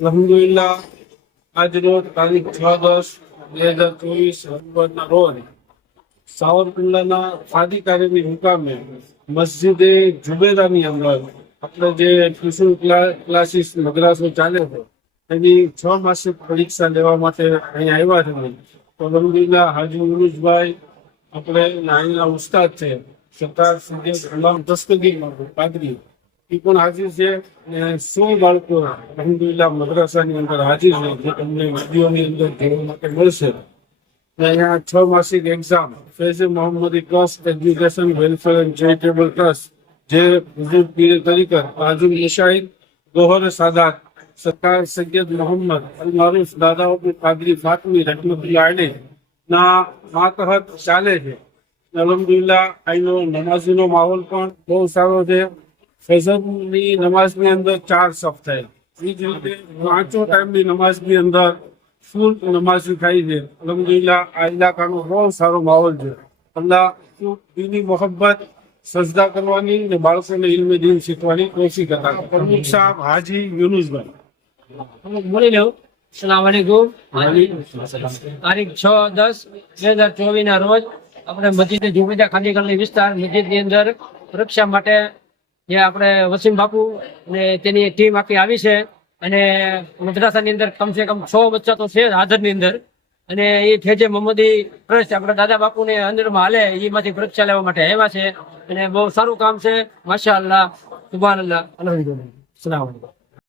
અલ્હમ્દુલિલ્લાહ, આજ રોજ તારીખ 6/10/2024 ના રોજ સાવરકુંડલાના ખાદીકારીની મુકામે મસ્જિદે જુબેરાની અંદર આપણે જે ટ્યુશન ક્લાસીસ મદ્રાસો ચાલે છે એની 6 માસિક પરીક્ષા લેવા માટે અહીંયા આવ્યા છે. તો અલ્હમ્દુલિલ્લાહ હાજી યુનુસભાઈ આપણે નાઈના ઉસ્તાદ છે, સરદાર સૈયદ ગુલામ દસ્તગીર પાદરી, એ પણ હાજર છે. અને 100 બાળકો અલ્હમ્દુલિલ્લાહ મદ્રાસાની અંદર હાજર છે, જે તમને વિડીયોની અંદર જોવા માટે મળશે. અહીંયા 6 માસિક exam Faize Mohammadi trust education welfare and charitable trust, જે બુઝુર્ગ પીર તરીકે આજુલ મુશાહિદ ગોહર સાદાત સરકાર સૈયદ મોહમ્મદ અલ મારૂફ દાદાઓની પાદરી ફાતમી રહેમતુલ્લાહ અલૈહ ના માતહત ચાલે છે. અલ્હમ્દુલિલ્લાહ અહીંનો નમાઝીનો માહોલ પણ બહુ સારો છે. ફજરની નમાઝની અંદર 4 સફ થાય, એ જ રીતે 5 ટાઈમની નમાઝની અંદર ફૂલ નમાઝી થાય છે. અલ્હમ્દુલિલ્લાહ આ ઇલાકાનો બહુ સારો માહોલ છે. અલ્લાહ દીની મોહબ્બત સજદા કરવાની ને બાળકોને ઇલ્મે દીન શીખવાની કોશિશ કરતા. પ્રમુખ સાહેબ હાજી યુનુસભાઈ બોલી લઉં. અસલામ વાલેકુમ. તારીખ 6/10/2024 ના રોજ આપણે મસ્જિદ જુબેરા ખાદીકરણી વિસ્તાર મસ્જિદની અંદર પરીક્ષા માટે જે આપણે વસીમ બાપુ ને તેની ટીમ આખી આવી છે. અને મદ્રાસાની અંદર કમસે કમ 6 બચ્ચા તો છે હાજરની અંદર. અને એ ફૈઝે મોહમ્મદી ટ્રસ્ટ આપણા દાદા બાપુને અંદરમાં હાલે એમાંથી પરીક્ષા લેવા માટે આવ્યા છે. અને બહુ સારું કામ છે. માશાઅલ્લાહ, સુબહાનઅલ્લાહ, અલ્હમ્દુલિલ્લાહ. અસલામ વાલેકુમ.